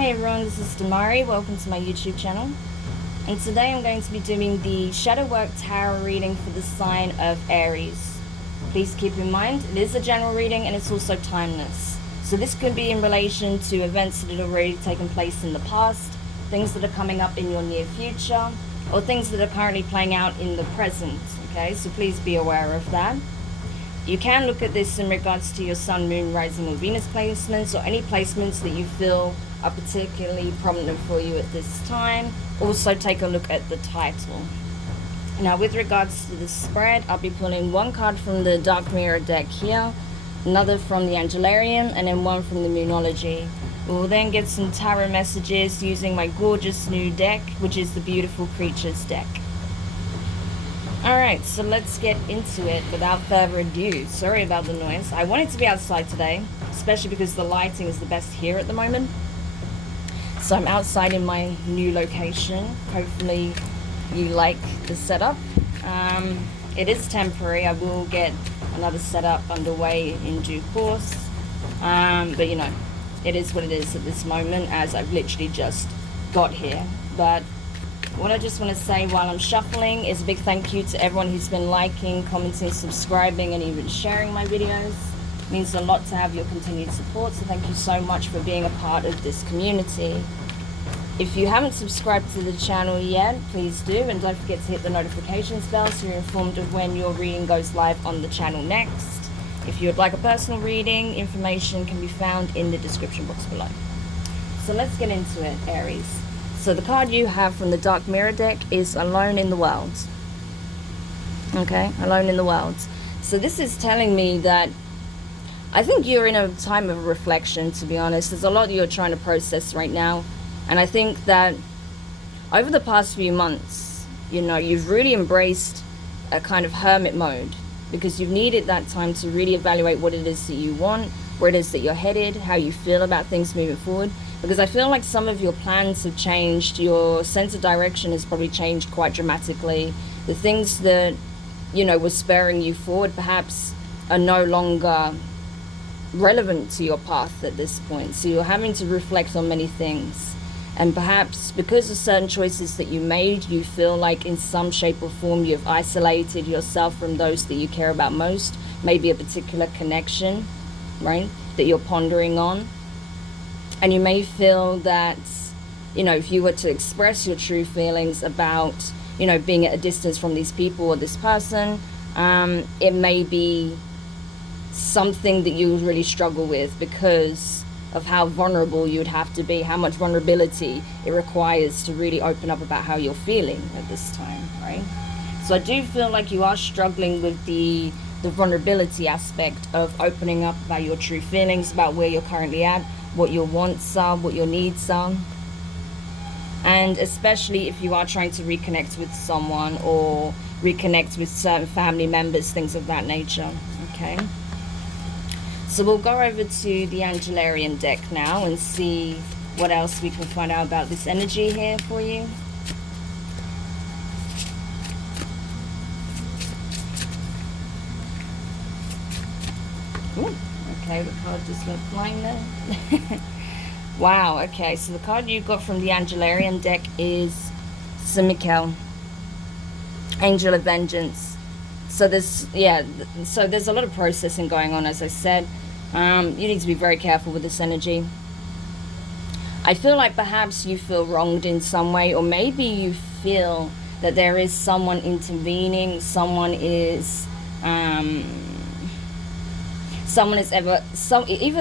Hey everyone, this is Demari. Welcome to my YouTube channel. And today I'm going to be doing the Shadow Work Tarot reading for the sign of Aries. Please keep in mind, it is a general reading and it's also timeless. So this could be in relation to events that had already taken place in the past, things that are coming up in your near future, or things that are currently playing out in the present. Okay, so please be aware of that. You can look at this in regards to your Sun, Moon, Rising, or Venus placements, or any placements that you feel are particularly prominent for you at this time. Also take a look at the title. Now with regards to the spread, I'll be pulling one card from the Dark Mirror deck here, another from the Angelarium, and then one from the Moonology. We'll then get some tarot messages using my gorgeous new deck, which is the Beautiful Creatures deck. Alright, so let's get into it without further ado. Sorry about the noise. I wanted to be outside today, especially because the lighting is the best here at the moment. So I'm outside in my new location. Hopefully you like the setup. It is temporary. I will get another setup underway in due course. But you know, it is what it is at this moment, as I've literally just got here. But what I just want to say while I'm shuffling is a big thank you to everyone who's been liking, commenting, subscribing, and even sharing my videos. It means a lot to have your continued support, so thank you so much for being a part of this community. If you haven't subscribed to the channel yet, please do, and don't forget to hit the notifications bell so you're informed of when your reading goes live on the channel next. If you would like a personal reading, information can be found in the description box below. So let's get into it, Aries. So the card you have from the Dark Mirror deck is Alone in the World. Okay, Alone in the World. So this is telling me that I think you're in a time of reflection, to be honest. There's a lot you're trying to process right now. And I think that over the past few months, you know, you've really embraced a kind of hermit mode because you've needed that time to really evaluate what it is that you want, where it is that you're headed, how you feel about things moving forward. Because I feel like some of your plans have changed, your sense of direction has probably changed quite dramatically. The things that, you know, were spurring you forward perhaps are no longer relevant to your path at this point. So you're having to reflect on many things. And perhaps because of certain choices that you made, you feel like in some shape or form you've isolated yourself from those that you care about most. Maybe a particular connection, right, that you're pondering on. And you may feel that, you know, if you were to express your true feelings about, you know, being at a distance from these people or this person, it may be something that you really struggle with because of how vulnerable you would have to be, how much vulnerability it requires to really open up about how you're feeling at this time, right? So I do feel like you are struggling with the vulnerability aspect of opening up about your true feelings, about where you're currently at, what your wants are, what your needs are. And especially if you are trying to reconnect with someone or reconnect with certain family members, things of that nature, okay? So we'll go over to the Angelarium deck now and see what else we can find out about this energy here for you. Ooh. Okay, the card just went flying there. Wow, okay, so the card you got from the Angelarium deck is Michael, Angel of Vengeance. So there's, yeah, so there's a lot of processing going on, as I said. You need to be very careful with this energy. I feel like perhaps you feel wronged in some way, or maybe you feel that there is someone intervening, either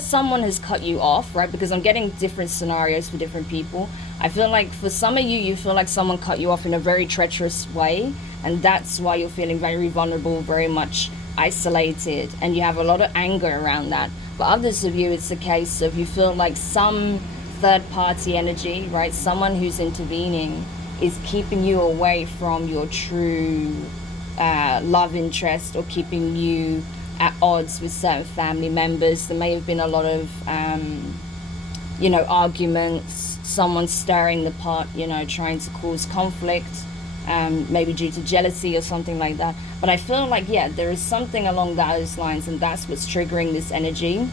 someone has cut you off, right? Because I'm getting different scenarios for different people. I feel like for some of you, you feel like someone cut you off in a very treacherous way, and that's why you're feeling very vulnerable, very much isolated, and you have a lot of anger around that. For others of you, it's a case of you feel like some third-party energy, right? Someone who's intervening is keeping you away from your true love interest, or keeping you at odds with certain family members. There may have been a lot of, you know, arguments, someone stirring the pot, you know, trying to cause conflict, maybe due to jealousy or something like that. But I feel like, yeah, there is something along those lines, and that's what's triggering this energy.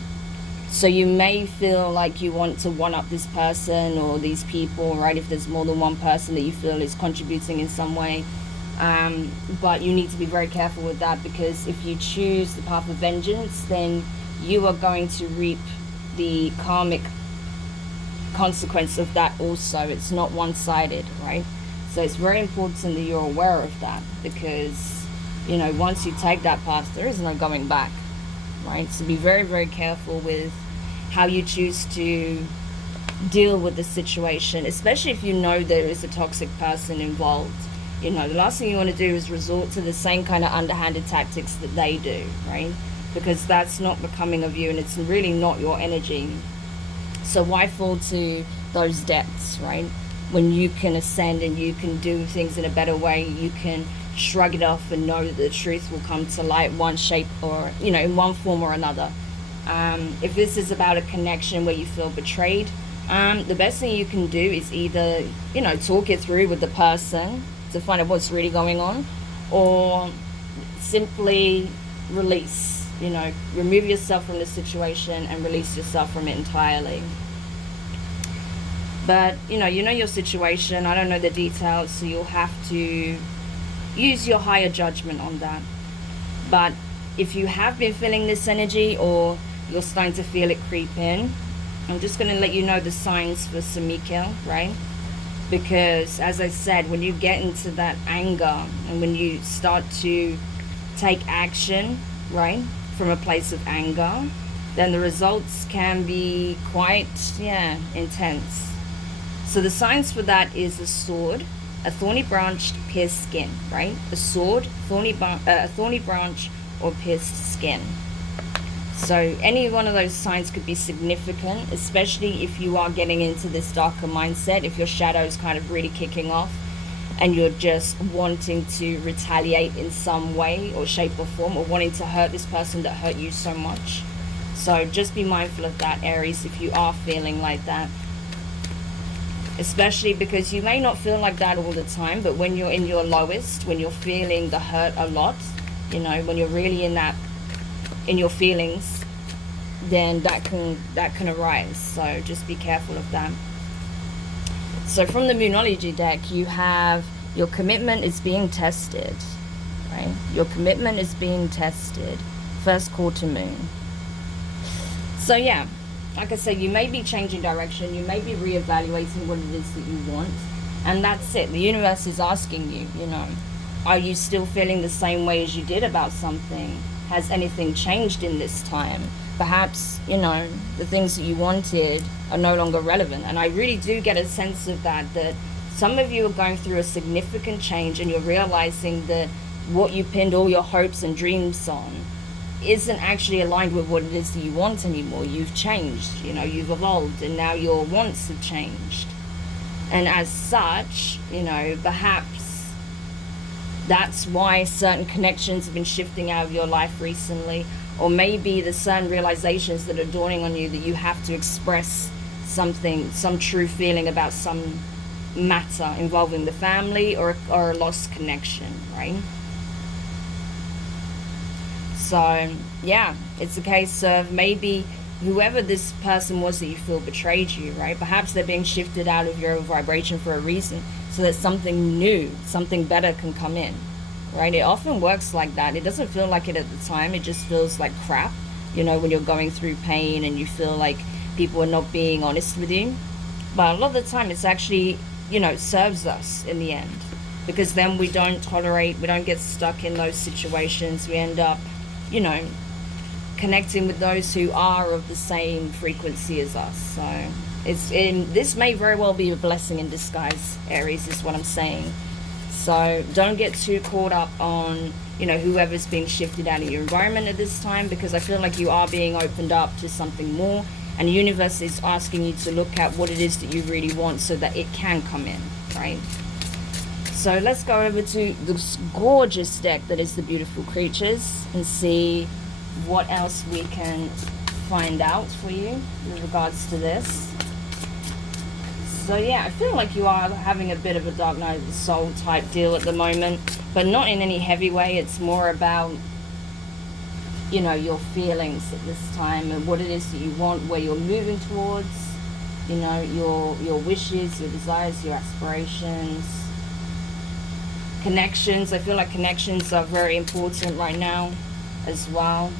So you may feel like you want to one-up this person or these people, right? If there's more than one person that you feel is contributing in some way. But you need to be very careful with that, because if you choose the path of vengeance, then you are going to reap the karmic consequence of that also. It's not one-sided, right? So it's very important that you're aware of that, because, you know, once you take that path, there is no going back, right? So be very, very careful with how you choose to deal with the situation, especially if you know there is a toxic person involved. You know, the last thing you want to do is resort to the same kind of underhanded tactics that they do, right? Because that's not becoming of you, and it's really not your energy. So why fall to those depths, right? When you can ascend and you can do things in a better way, you can shrug it off and know that the truth will come to light, one shape or, you know, in one form or another. If this is about a connection where you feel betrayed, the best thing you can do is either, you know, talk it through with the person to find out what's really going on, or simply release, you know, remove yourself from the situation and release yourself from it entirely. But, you know your situation. I don't know the details, so you'll have to use your higher judgment on that. But if you have been feeling this energy, or you're starting to feel it creep in, I'm just going to let you know the signs for Samikil, right? Because, as I said, when you get into that anger and when you start to take action, right, from a place of anger, then the results can be quite, intense. So the signs for that is a sword, a thorny branch, pierced skin, right? A sword, a thorny branch, or pierced skin. So any one of those signs could be significant, especially if you are getting into this darker mindset, if your shadow is kind of really kicking off and you're just wanting to retaliate in some way or shape or form, or wanting to hurt this person that hurt you so much. So just be mindful of that, Aries, if you are feeling like that. Especially because you may not feel like that all the time, but when you're in your lowest, when you're feeling the hurt a lot, you know, when you're really in your feelings, then that can arise. So just be careful of that. So from the Moonology deck, you have your commitment is being tested, right? Your commitment is being tested. First quarter moon. So yeah, like I said, you may be changing direction. You may be reevaluating what it is that you want. And that's it. The universe is asking you, you know, are you still feeling the same way as you did about something? Has anything changed in this time? Perhaps, you know, the things that you wanted are no longer relevant. And I really do get a sense of that some of you are going through a significant change, and you're realizing that what you pinned all your hopes and dreams on isn't actually aligned with what it is that you want anymore. You've changed, you know, you've evolved, and now your wants have changed. And as such, you know, perhaps that's why certain connections have been shifting out of your life recently. Or maybe the certain realizations that are dawning on you that you have to express something, some true feeling about some matter involving the family or a lost connection, right? So, yeah, it's a case of maybe whoever this person was that you feel betrayed you, right? Perhaps they're being shifted out of your vibration for a reason, so that something new, something better can come in, right? It often works like that. It doesn't feel like it at the time. It just feels like crap, you know, when you're going through pain and you feel like people are not being honest with you. But a lot of the time it's actually, you know, serves us in the end, because then we don't get stuck in those situations. We end up, you know, connecting with those who are of the same frequency as us. So this may very well be a blessing in disguise, Aries, is what I'm saying. So don't get too caught up on, you know, whoever's being shifted out of your environment at this time, because I feel like you are being opened up to something more, and the universe is asking you to look at what it is that you really want so that it can come in, right? So let's go over to this gorgeous deck that is the Beautiful Creatures and see what else we can find out for you with regards to this. So yeah, I feel like you are having a bit of a dark night of the soul type deal at the moment, but not in any heavy way. It's more about, you know, your feelings at this time and what it is that you want, where you're moving towards, you know, your wishes, your desires, your aspirations, connections. I feel like connections are very important right now as well.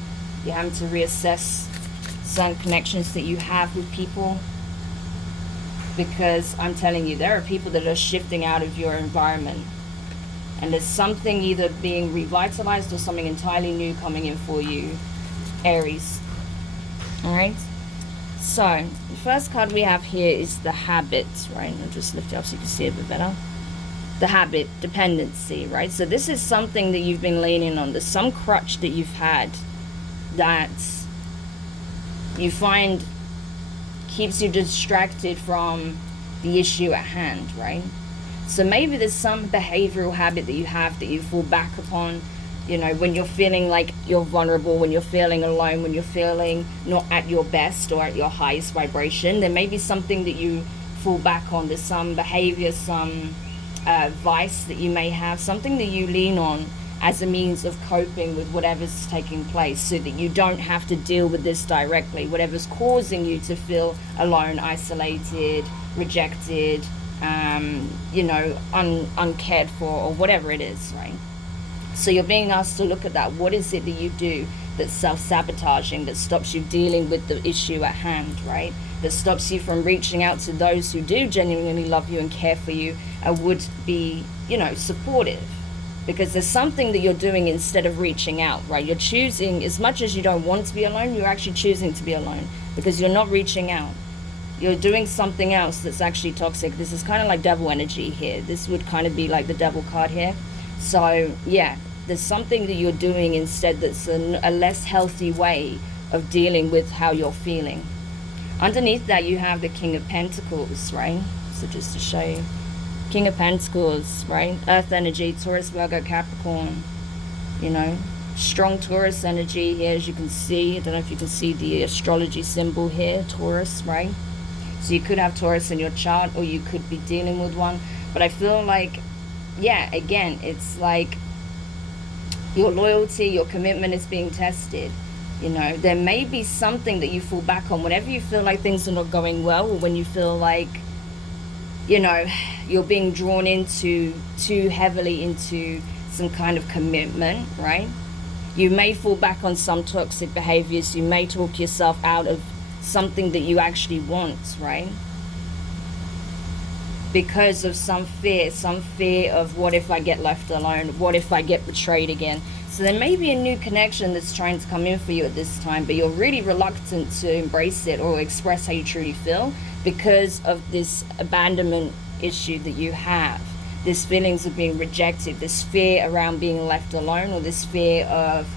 You're having to reassess certain connections that you have with people, because I'm telling you, there are people that are shifting out of your environment, and there's something either being revitalized or something entirely new coming in for you, Aries. All right, so the first card we have here is the habit, right? I'll just lift it up so you can see it a bit better. The habit, dependency, right? So this is something that you've been leaning on. There's some crutch that you've had that you find keeps you distracted from the issue at hand, right? So maybe there's some behavioral habit that you have that you fall back upon, you know, when you're feeling like you're vulnerable, when you're feeling alone, when you're feeling not at your best or at your highest vibration. There may be something that you fall back on. There's some behavior, some vice that you may have, something that you lean on as a means of coping with whatever's taking place, so that you don't have to deal with this directly, whatever's causing you to feel alone, isolated, rejected, you know, uncared for, or whatever it is, right? So you're being asked to look at that. What is it that you do that's self-sabotaging, that stops you dealing with the issue at hand, right? That stops you from reaching out to those who do genuinely love you and care for you and would be, you know, supportive. Because there's something that you're doing instead of reaching out, right? You're choosing, as much as you don't want to be alone, you're actually choosing to be alone because you're not reaching out. You're doing something else that's actually toxic. This is kind of like devil energy here. This would kind of be like the devil card here. So yeah, there's something that you're doing instead that's a less healthy way of dealing with how you're feeling. Underneath that, you have the King of Pentacles, right? So just to show you. King of Pentacles, right? Earth energy, Taurus, Virgo, Capricorn. You know, strong Taurus energy here, as you can see. I don't know if you can see the astrology symbol here, Taurus, right? So you could have Taurus in your chart, or you could be dealing with one. But I feel like, yeah, again, it's like your loyalty, your commitment is being tested. You know, there may be something that you fall back on whenever you feel like things are not going well, or when you feel like, you know, you're being drawn into too heavily into some kind of commitment, right? You may fall back on some toxic behaviors. You may talk yourself out of something that you actually want, right? Because of some fear of what if I get left alone? What if I get betrayed again? So there may be a new connection that's trying to come in for you at this time, but you're really reluctant to embrace it or express how you truly feel because of this abandonment issue that you have. This feelings of being rejected, this fear around being left alone, or this fear of,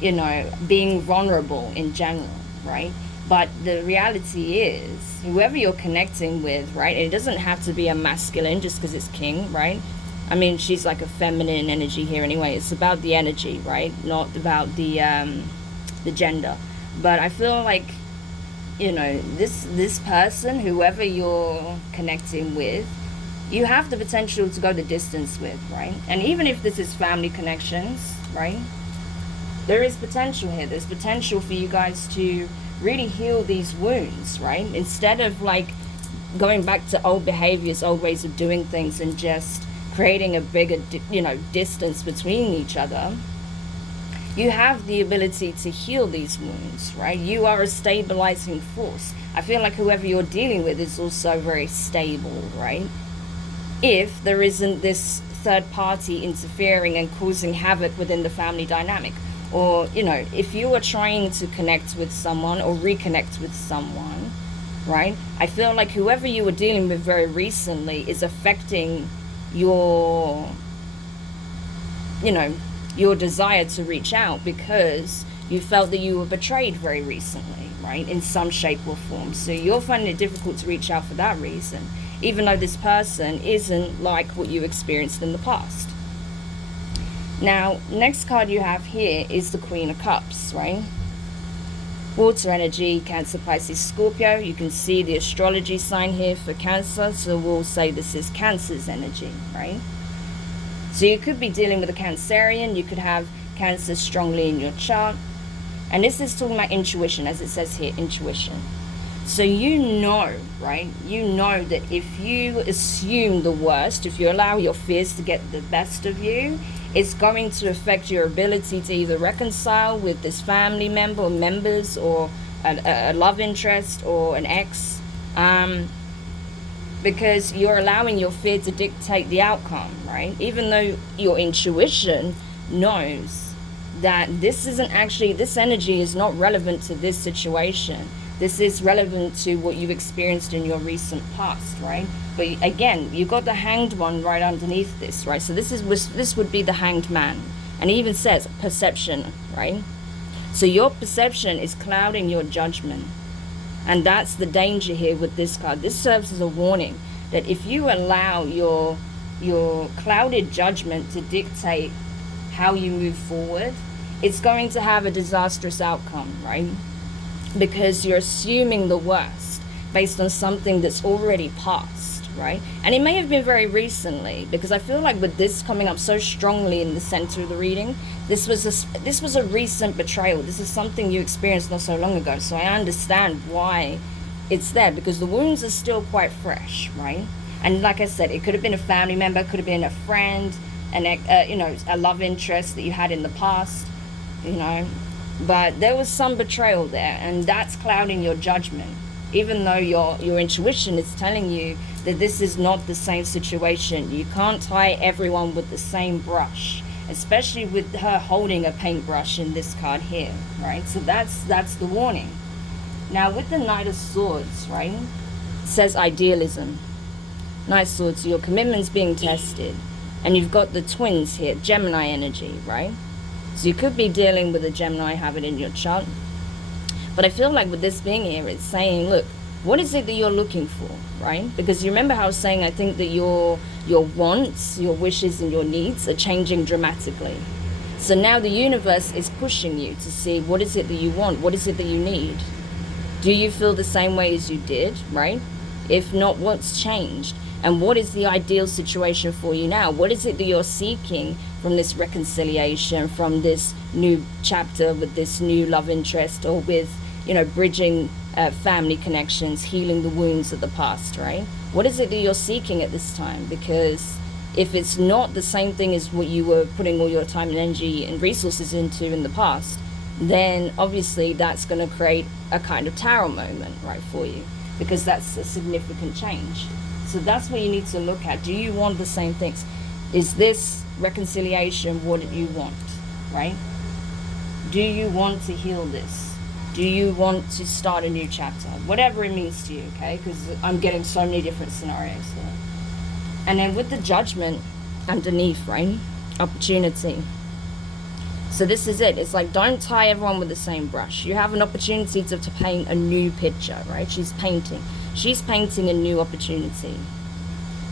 you know, being vulnerable in general, right? But the reality is, whoever you're connecting with, right, and it doesn't have to be a masculine just because it's king, right? I mean, she's like a feminine energy here anyway. It's about the energy, right? Not about the gender. But I feel like, you know, this person, whoever you're connecting with, you have the potential to go the distance with, right? And even if this is family connections, right, there is potential here. There's potential for you guys to really heal these wounds, right? Instead of like going back to old behaviors, old ways of doing things, and just creating a bigger, you know, distance between each other, you have the ability to heal these wounds, right? You are a stabilizing force. I feel like whoever you're dealing with is also very stable, right? If there isn't this third party interfering and causing havoc within the family dynamic. Or, you know, if you are trying to connect with someone or reconnect with someone, right? I feel like whoever you were dealing with very recently is affecting your, you know, your desire to reach out, because you felt that you were betrayed very recently, right? In some shape or form. So you're finding it difficult to reach out for that reason, even though this person isn't like what you experienced in the past. Now, next card you have here is the Queen of Cups, right? Water energy, Cancer, Pisces, Scorpio. You can see the astrology sign here for Cancer, so we'll say this is Cancer's energy, right? So you could be dealing with a Cancerian. You could have Cancer strongly in your chart. And this is talking about intuition, as it says here, intuition. So you know, right? You know that if you assume the worst, if you allow your fears to get the best of you, it's going to affect your ability to either reconcile with this family member or members, or a love interest or an ex, because you're allowing your fear to dictate the outcome, right? Even though your intuition knows that this isn't actually, this energy is not relevant to this situation. This is relevant to what you've experienced in your recent past, right? But again, you've got the Hanged One right underneath this, right? So this would be the Hanged Man. And it even says perception, right? So your perception is clouding your judgment. And that's the danger here with this card. This serves as a warning that if you allow your clouded judgment to dictate how you move forward, it's going to have a disastrous outcome, right? Because you're assuming the worst based on something that's already passed, right? And it may have been very recently, because I feel like with this coming up so strongly in the center of the reading, this was a recent betrayal. This is something you experienced not so long ago. So I understand why it's there, because the wounds are still quite fresh, right? And like I said, it could have been a family member, could have been a friend, a love interest that you had in the past, but there was some betrayal there, and that's clouding your judgment, even though your intuition is telling you that this is not the same situation. You can't tie everyone with the same brush, especially with her holding a paintbrush in this card here, right? So that's the warning. Now with the Knight of Swords, right, it says idealism. Knight of Swords, your commitment's being tested. And you've got the twins here, Gemini energy, right? So you could be dealing with a Gemini habit in your chart. But I feel like with this being here, it's saying, look, what is it that you're looking for, right? Because you remember how I was saying, I think that your wants, your wishes, and your needs are changing dramatically. So now the universe is pushing you to see, what is it that you want? What is it that you need? Do you feel the same way as you did, right? If not, what's changed? And what is the ideal situation for you now? What is it that you're seeking from this reconciliation, from this new chapter with this new love interest, or with, bridging family connections, healing the wounds of the past, right? What is it that you're seeking at this time? Because if it's not the same thing as what you were putting all your time and energy and resources into in the past, then obviously that's going to create a kind of tower moment, right, for you, because that's a significant change. So that's what you need to look at. Do you want the same things? Is this reconciliation what you want, right? Do you want to heal this? Do you want to start a new chapter? Whatever it means to you, okay? Because I'm getting so many different scenarios here. And then with the Judgment underneath, right? Opportunity. So this is it. It's like, don't tie everyone with the same brush. You have an opportunity to paint a new picture, right? She's painting a new opportunity.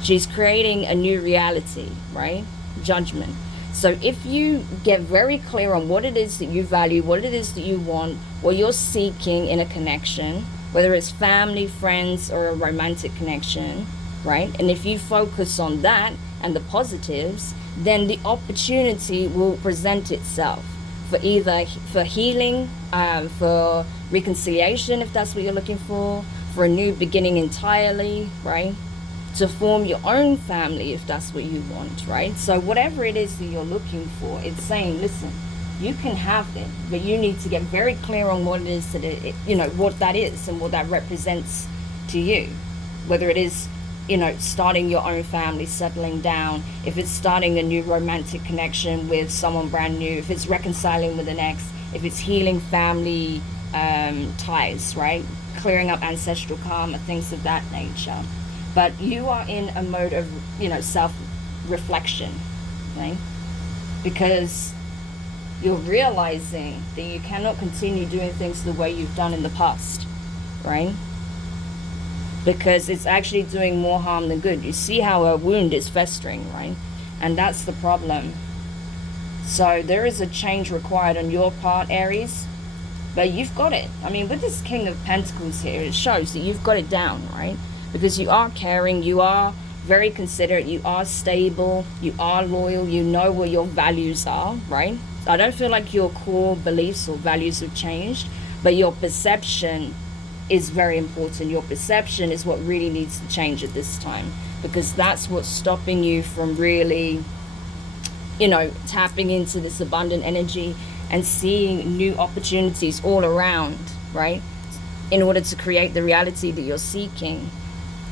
She's creating a new reality, right? Judgment. So if you get very clear on what it is that you value, what it is that you want, what you're seeking in a connection, whether it's family, friends, or a romantic connection, right? And if you focus on that and the positives, then the opportunity will present itself for healing, for reconciliation, if that's what you're looking for a new beginning entirely, right? To form your own family, if that's what you want, right? So whatever it is that you're looking for, it's saying, listen, you can have it, but you need to get very clear on what it is that what that is and what that represents to you. Whether it is, starting your own family, settling down, if it's starting a new romantic connection with someone brand new, if it's reconciling with an ex, if it's healing family ties, right? Clearing up ancestral karma, things of that nature. But you are in a mode of, self-reflection, right? Because you're realizing that you cannot continue doing things the way you've done in the past, right? Because it's actually doing more harm than good. You see how a wound is festering, right? And that's the problem. So there is a change required on your part, Aries, but you've got it. I mean, with this King of Pentacles here, it shows that you've got it down, right? Because you are caring, you are very considerate, you are stable, you are loyal, you know where your values are, right? I don't feel like your core beliefs or values have changed, but your perception is very important. Your perception is what really needs to change at this time, because that's what's stopping you from really, you know, tapping into this abundant energy and seeing new opportunities all around, right? In order to create the reality that you're seeking.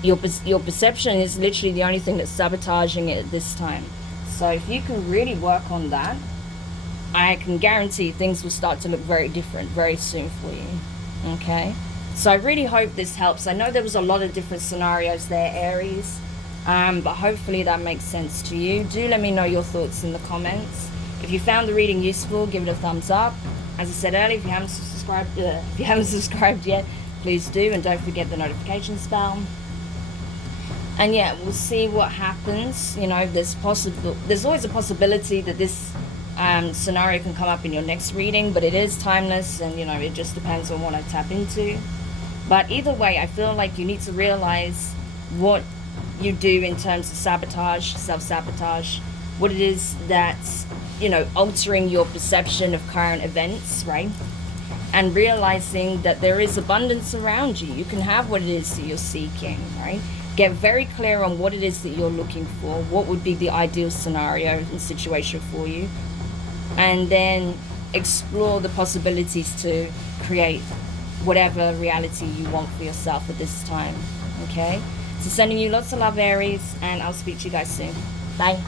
Your perception is literally the only thing that's sabotaging it at this time. So if you can really work on that, I can guarantee things will start to look very different very soon for you. Okay? So I really hope this helps. I know there was a lot of different scenarios there, Aries, but hopefully that makes sense to you. Do let me know your thoughts in the comments. If you found the reading useful, give it a thumbs up. As I said earlier, if you haven't subscribed yet, please do, and don't forget the notifications bell. And yeah, we'll see what happens. You know, there's always a possibility that this scenario can come up in your next reading, but it is timeless, and you know, it just depends on what I tap into. But either way, I feel like you need to realize what you do in terms of sabotage, self-sabotage, what it is that's, you know, altering your perception of current events, right? And realizing that there is abundance around you. You can have what it is that you're seeking, right? Get very clear on what it is that you're looking for, what would be the ideal scenario and situation for you, and then explore the possibilities to create whatever reality you want for yourself at this time. Okay? So sending you lots of love, Aries, and I'll speak to you guys soon. Bye.